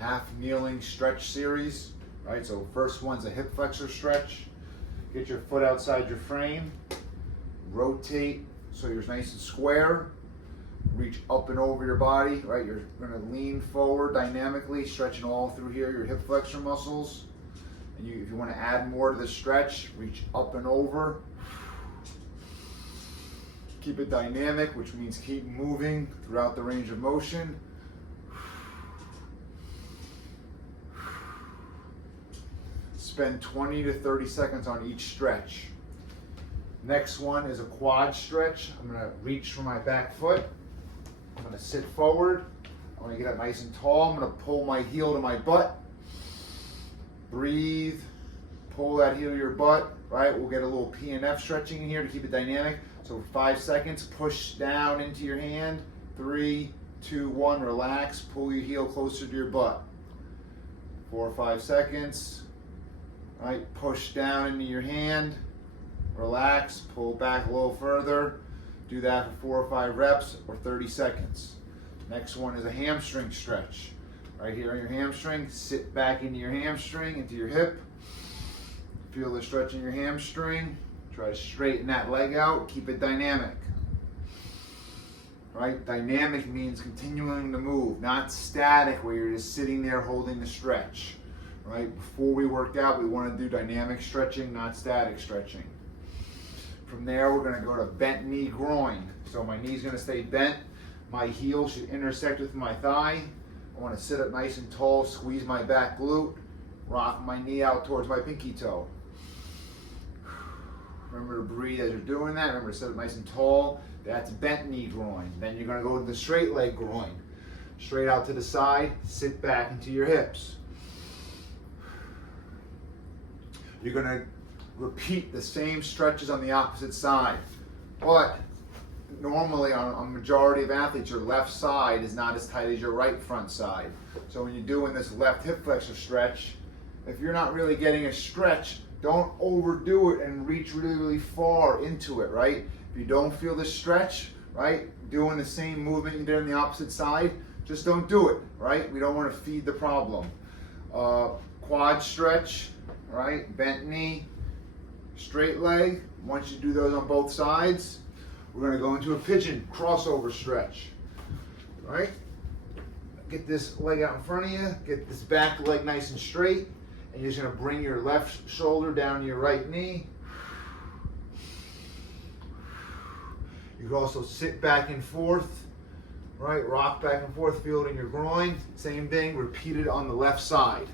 half kneeling stretch series, right? So first one's a hip flexor stretch. Get your foot outside your frame, rotate so you're nice and square, reach up and over your body, right? You're gonna lean forward dynamically, stretching all through here, your hip flexor muscles. And if you wanna add more to the stretch, reach up and over. Keep it dynamic, which means keep moving throughout the range of motion. Spend 20 to 30 seconds on each stretch. Next one is a quad stretch. I'm gonna reach for my back foot. I'm gonna sit forward. I'm gonna get up nice and tall. I'm gonna pull my heel to my butt. Breathe, pull that heel to your butt, right? We'll get a little P&F stretching in here to keep it dynamic. So 5 seconds, push down into your hand. 3, 2, 1, relax. Pull your heel closer to your butt. 4 or 5 seconds. All right, push down into your hand. Relax, pull back a little further. Do that for 4 or 5 reps or 30 seconds. Next one is a hamstring stretch. Right here on your hamstring, sit back into your hamstring, into your hip. Feel the stretch in your hamstring. Try to straighten that leg out, keep it dynamic. Right? Dynamic means continuing to move, not static where you're just sitting there holding the stretch. Right? Before we work out, we want to do dynamic stretching, not static stretching. From there, we're going to go to bent knee groin. So my knee's going to stay bent. My heel should intersect with my thigh. I want to sit up nice and tall, squeeze my back glute, rock my knee out towards my pinky toe. Remember to breathe as you're doing that. Remember to sit up nice and tall. That's bent knee groin. Then you're going to go to the straight leg groin. Straight out to the side, sit back into your hips. You're going to repeat the same stretches on the opposite side. But normally on a majority of athletes, your left side is not as tight as your right front side. So when you're doing this left hip flexor stretch, if you're not really getting a stretch, don't overdo it and reach really, really far into it, right? If you don't feel the stretch, right, doing the same movement you did on the opposite side, just don't do it, right? We don't want to feed the problem. Quad stretch, right, bent knee, straight leg. Once you do those on both sides, we're going to go into a pigeon crossover stretch, right? Get this leg out in front of you, get this back leg nice and straight, and you're just going to bring your left shoulder down to your right knee. You can also sit back and forth, right? Rock back and forth, feel it in your groin. Same thing, repeat it on the left side.